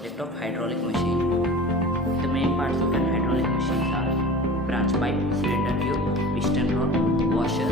project of hydraulic machine. The main parts of an hydraulic machines are branch pipe, cylinder tube, piston rod, washer,